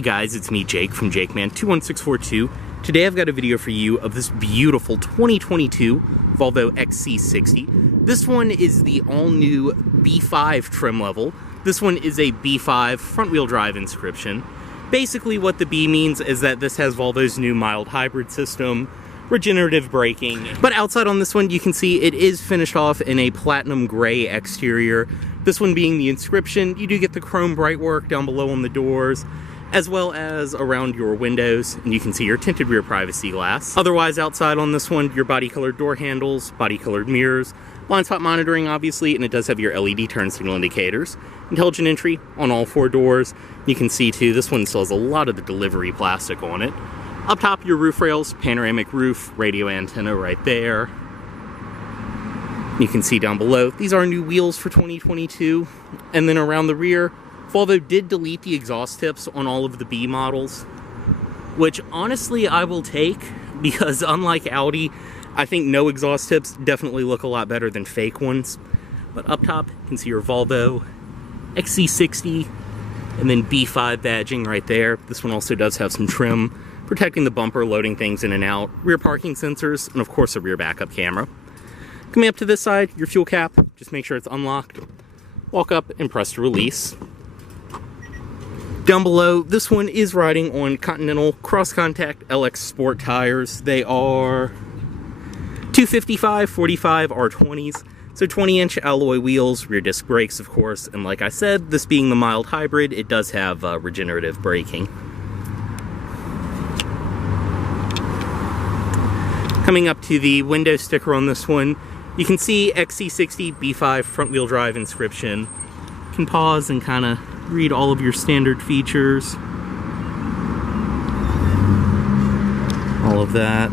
Hey guys, it's me Jake from JakeMan21642. Today I've got a video for you of this beautiful 2022 Volvo XC60. This one is the all-new B5 trim level. This one is a B5 front-wheel drive Inscription. Basically what the B means is that this has Volvo's new mild hybrid system, regenerative braking. But outside on this one, you can see it is finished off in a platinum gray exterior. This one being the Inscription. You do get the chrome bright work down below on the doors, as well as around your windows, and you can see your tinted rear privacy glass. Otherwise, outside on this one, your body-colored door handles, body-colored mirrors, blind spot monitoring, obviously, and it does have your LED turn signal indicators. Intelligent entry on all four doors. You can see, too, this one still has a lot of the delivery plastic on it. Up top, your roof rails, panoramic roof, radio antenna right there. You can see down below, these are new wheels for 2022. And then around the rear, Volvo did delete the exhaust tips on all of the B models, which honestly I will take, because unlike Audi, I think no exhaust tips definitely look a lot better than fake ones. But up top, you can see your Volvo XC60 and then B5 badging right there. This one also does have some trim protecting the bumper, loading things in and out, rear parking sensors, and of course a rear backup camera. Coming up to this side, your fuel cap, just make sure it's unlocked. Walk up and press to release. Down below, this one is riding on Continental cross-contact LX Sport tires. They are 255 45 R20s, so 20-inch alloy wheels, rear disc brakes, of course, and like I said, this being the mild hybrid, it does have regenerative braking. Coming up to the window sticker on this one, you can see XC60 B5 front-wheel drive Inscription. You can pause and kind of read all of your standard features. All of that.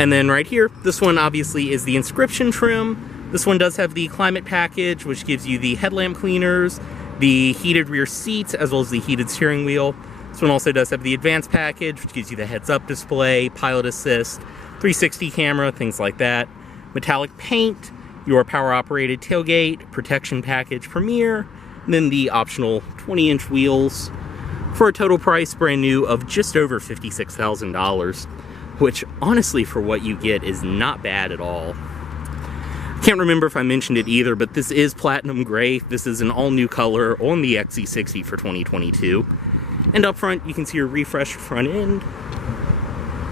And then right here, this one obviously is the Inscription trim. This one does have the climate package, which gives you the headlamp cleaners, the heated rear seats, as well as the heated steering wheel. This one also does have the advanced package, which gives you the heads-up display, pilot assist, 360 camera, things like that. Metallic paint, your power-operated tailgate, protection package Premier, and then the optional 20-inch wheels for a total price brand new of just over $56,000, which honestly for what you get is not bad at all. I can't remember if I mentioned it either, but this is platinum gray. This is an all-new color on the XC60 for 2022. And up front, you can see your refreshed front end,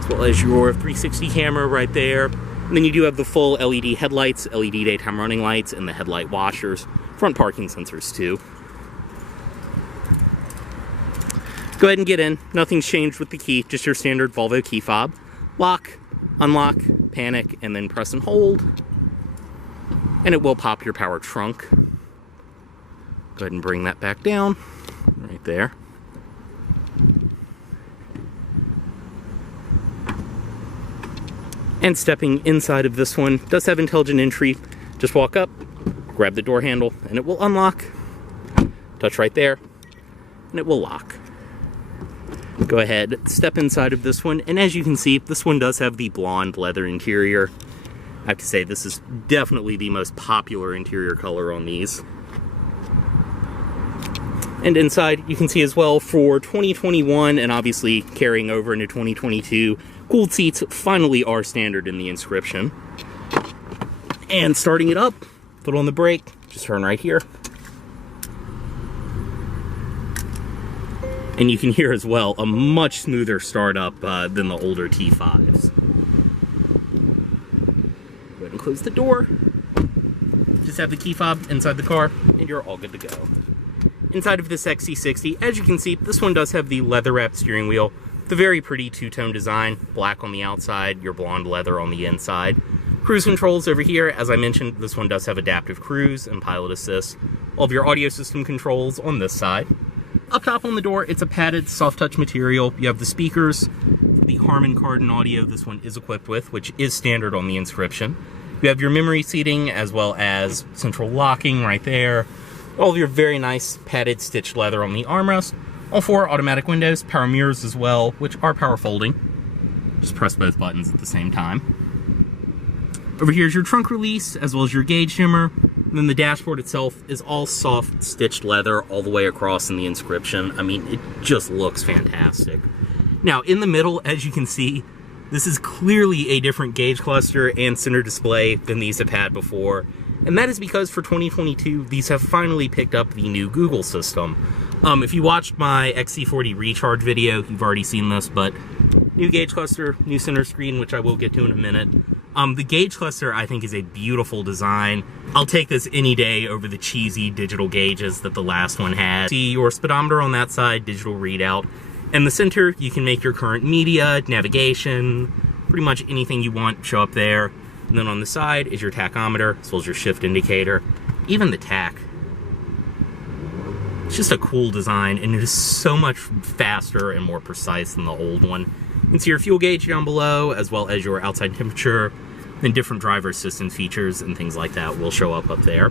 as well as your 360 camera right there. And then you do have the full LED headlights, LED daytime running lights, and the headlight washers. Front parking sensors too. Go ahead and get in. Nothing's changed with the key, just your standard Volvo key fob. Lock, unlock, panic, and then press and hold. And it will pop your power trunk. Go ahead and bring that back down, right there. And stepping inside of this one, does have intelligent entry. Just walk up, grab the door handle, and it will unlock. Touch right there, and it will lock. Go ahead, step inside of this one, and as you can see, this one does have the blonde leather interior. I have to say, this is definitely the most popular interior color on these. And inside, you can see as well, for 2021, and obviously carrying over into 2022, cooled seats finally are standard in the Inscription. And starting it up, foot on the brake, just turn right here. And you can hear as well a much smoother startup than the older T5s. Go ahead and close the door. Just have the key fob inside the car, and you're all good to go. Inside of this XC60, as you can see, this one does have the leather-wrapped steering wheel. The very pretty two-tone design, black on the outside, your blonde leather on the inside. Cruise controls over here. As I mentioned, this one does have adaptive cruise and pilot assist. All of your audio system controls on this side. Up top on the door, it's a padded soft touch material. You have the speakers, the Harman Kardon audio this one is equipped with, which is standard on the Inscription. You have your memory seating as well as central locking right there. All of your very nice padded stitched leather on the armrest. All four automatic windows, power mirrors as well, which are power folding. Just press both buttons at the same time. Over here is your trunk release, as well as your gauge dimmer, And then the dashboard itself is all soft stitched leather all the way across in the Inscription. I mean, it just looks fantastic. Now, in the middle, as you can see, this is clearly a different gauge cluster and center display than these have had before. And that is because for 2022, these have finally picked up the new Google system. If you watched my XC40 recharge video, you've already seen this, but new gauge cluster, new center screen, which I will get to in a minute. The gauge cluster, I think, is a beautiful design. I'll take this any day over the cheesy digital gauges that the last one had. See your speedometer on that side, digital readout. And the center, you can make your current media, navigation, pretty much anything you want show up there. And then on the side is your tachometer, as well as your shift indicator, even the tach. It's just a cool design, and it is so much faster and more precise than the old one. You can see your fuel gauge down below, as well as your outside temperature, and different driver assistance features and things like that will show up there.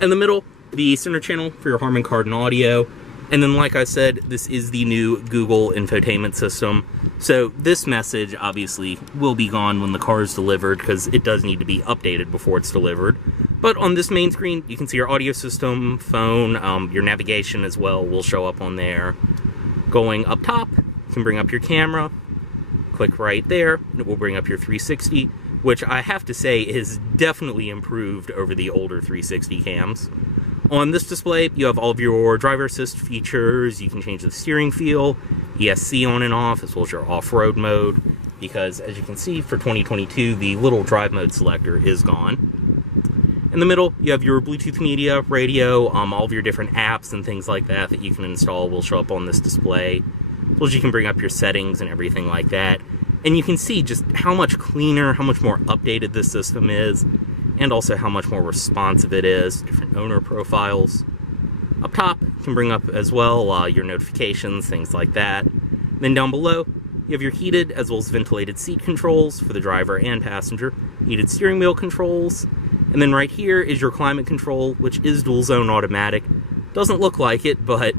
In the middle, the center channel for your Harman Kardon audio. And then, like I said, this is the new Google Infotainment system. So this message, obviously, will be gone when the car is delivered, because it does need to be updated before it's delivered. But on this main screen, you can see your audio system, phone, your navigation as well will show up on there. Going up top, you can bring up your camera. Click right there, and it will bring up your 360, which I have to say is definitely improved over the older 360 cams. On this display, you have all of your driver assist features. You can change the steering feel, ESC on and off, as well as your off-road mode, because as you can see, for 2022, the little drive mode selector is gone. In the middle, you have your Bluetooth media, radio, all of your different apps and things like that that you can install will show up on this display, as well as you can bring up your settings and everything like that. And you can see just how much cleaner, how much more updated this system is, and also how much more responsive it is, different owner profiles. Up top, you can bring up as well your notifications, things like that. Then down below, you have your heated as well as ventilated seat controls for the driver and passenger, heated steering wheel controls, and then right here is your climate control, which is dual zone automatic. Doesn't look like it, but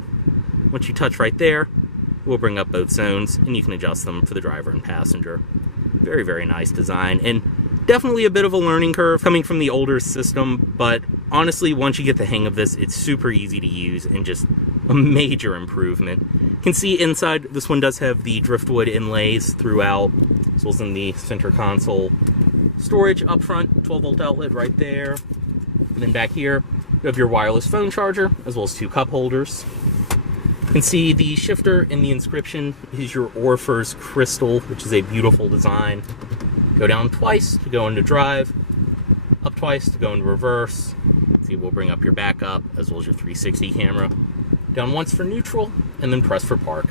once you touch right there, it will bring up both zones, and you can adjust them for the driver and passenger. Very, very nice design, and definitely a bit of a learning curve coming from the older system, but honestly, once you get the hang of this, it's super easy to use and just a major improvement. You can see inside, this one does have the driftwood inlays throughout, as well as in the center console. Storage up front, 12-volt outlet right there. And then back here, you have your wireless phone charger, as well as 2 cup holders. You can see the shifter in the Inscription is your Orpheus Crystal, which is a beautiful design. Go down twice to go into drive, up twice to go into reverse. See, we'll bring up your backup as well as your 360 camera. Down once for neutral, and then press for park.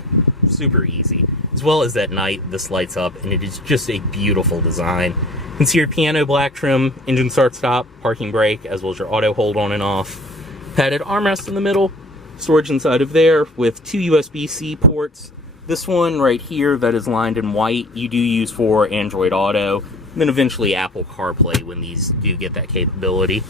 Super easy. As well as at night, this lights up, and it is just a beautiful design. You can see your piano black trim, engine start stop, parking brake, as well as your auto hold on and off. Padded armrest in the middle, storage inside of there with 2 USB-C ports. This one right here that is lined in white, you do use for Android Auto, and then eventually Apple CarPlay when these do get that capability.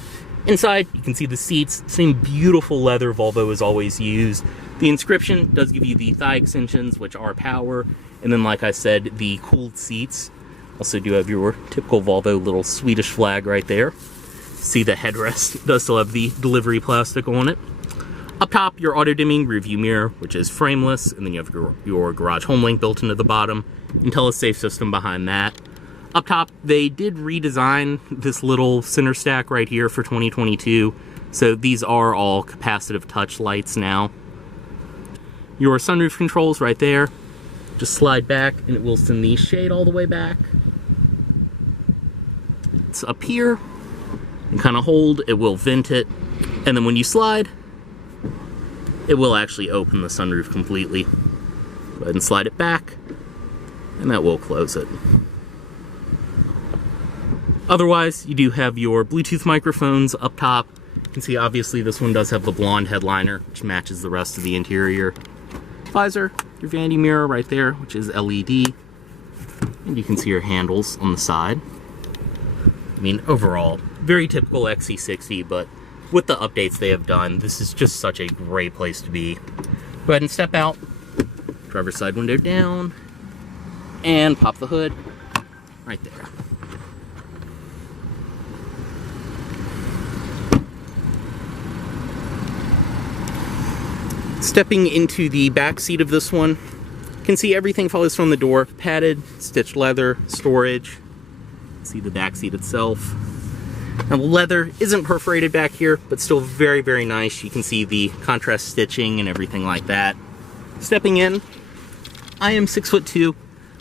Inside, you can see the seats, same beautiful leather Volvo has always used. The Inscription does give you the thigh extensions, which are power, and then like I said, the cooled seats. Also do have your typical Volvo little Swedish flag right there. See the headrest does still have the delivery plastic on it. Up top, your auto-dimming rearview mirror, which is frameless, and then you have your garage home link built into the bottom, IntelliSafe system behind that. Up top, they did redesign this little center stack right here for 2022, so these are all capacitive touch lights now. Your sunroof controls right there. Just slide back, and it will send the shade all the way back. It's up here, and kind of hold, it will vent it, and then when you slide, it will actually open the sunroof completely. Go ahead and slide it back, and that will close it. Otherwise, you do have your Bluetooth microphones up top. You can see obviously this one does have the blonde headliner, which matches the rest of the interior. Visor, your vanity mirror right there, which is LED. And you can see your handles on the side. I mean, overall, very typical XC60, but with the updates they have done, this is just such a great place to be. Go ahead and step out, driver's side window down, and pop the hood right there. Stepping into the back seat of this one, you can see everything follows from the door. Padded, stitched leather, storage. See the back seat itself. Now the leather isn't perforated back here, but still very, very nice. You can see the contrast stitching and everything like that. Stepping in, I am 6'2".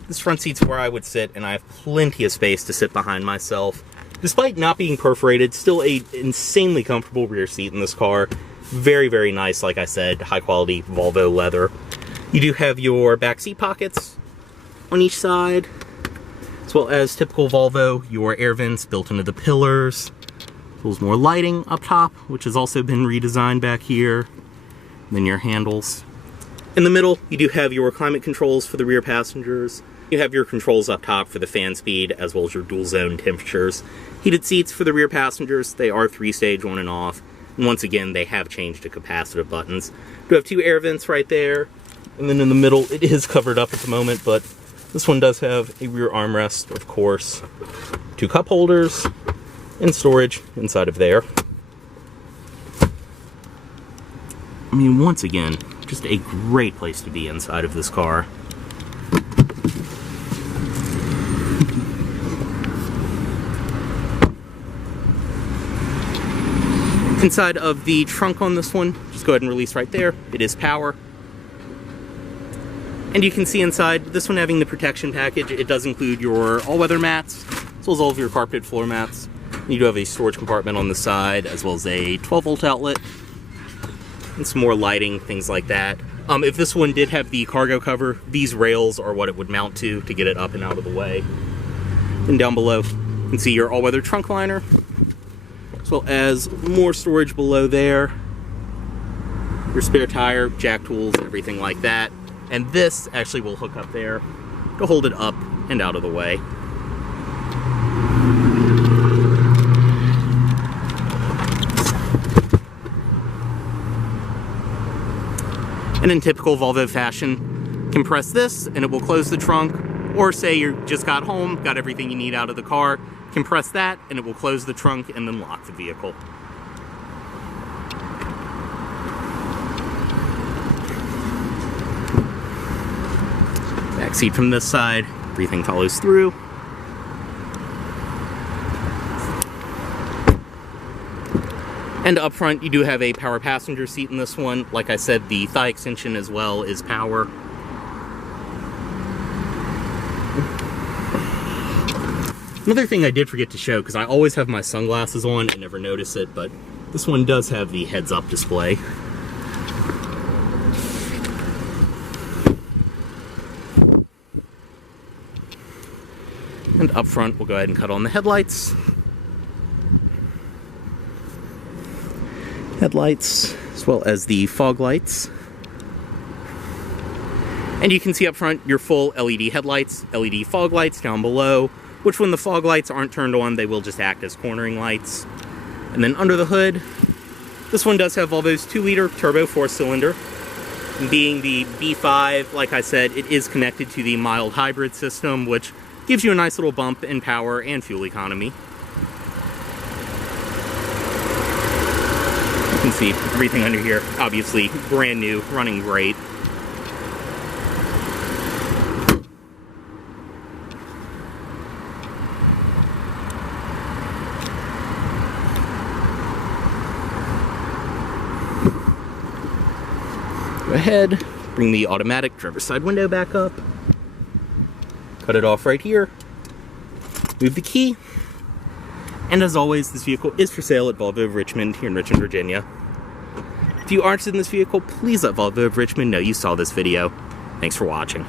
This front seat's where I would sit, and I have plenty of space to sit behind myself. Despite not being perforated, still a insanely comfortable rear seat in this car. Very, very nice, like I said, high quality Volvo leather. You do have your back seat pockets on each side, as well as typical Volvo, your air vents built into the pillars. There's more lighting up top, which has also been redesigned back here. And then your handles. In the middle, you do have your climate controls for the rear passengers. You have your controls up top for the fan speed, as well as your dual zone temperatures. Heated seats for the rear passengers. They are 3-stage on and off. And once again, they have changed to capacitive buttons. You have 2 air vents right there. And then in the middle, it is covered up at the moment, but this one does have a rear armrest, of course. 2 cup holders and storage inside of there. I mean, once again, just a great place to be inside of this car. Inside of the trunk on this one, just go ahead and release right there. It is power. And you can see inside, this one having the protection package, it does include your all-weather mats, as well as all of your carpeted floor mats. You do have a storage compartment on the side, as well as a 12-volt outlet, and some more lighting, things like that. If this one did have the cargo cover, these rails are what it would mount to get it up and out of the way. And down below, you can see your all-weather trunk liner, as well as more storage below there. Your spare tire, jack tools, everything like that. And this actually will hook up there to hold it up and out of the way. And in typical Volvo fashion, you can press this and it will close the trunk, or say you just got home, got everything you need out of the car, you can press that and it will close the trunk and then lock the vehicle. Back seat from this side, everything follows through. And up front, you do have a power passenger seat in this one. Like I said, the thigh extension as well is power. Another thing I did forget to show, because I always have my sunglasses on and never notice it, but this one does have the heads-up display. And up front, we'll go ahead and cut on the headlights. Headlights, as well as the fog lights. And you can see up front your full LED headlights, LED fog lights down below, which when the fog lights aren't turned on, they will just act as cornering lights. And then under the hood, this one does have Volvo's 2-liter turbo 4-cylinder. Being the B5, like I said, it is connected to the mild hybrid system, which gives you a nice little bump in power and fuel economy. You can see everything under here, obviously brand new, running great. Go ahead, bring the automatic driver's side window back up. Cut it off right here. Move the key. And as always, this vehicle is for sale at Volvo of Richmond here in Richmond, Virginia. If you are interested in this vehicle, please let Volvo of Richmond know you saw this video. Thanks for watching.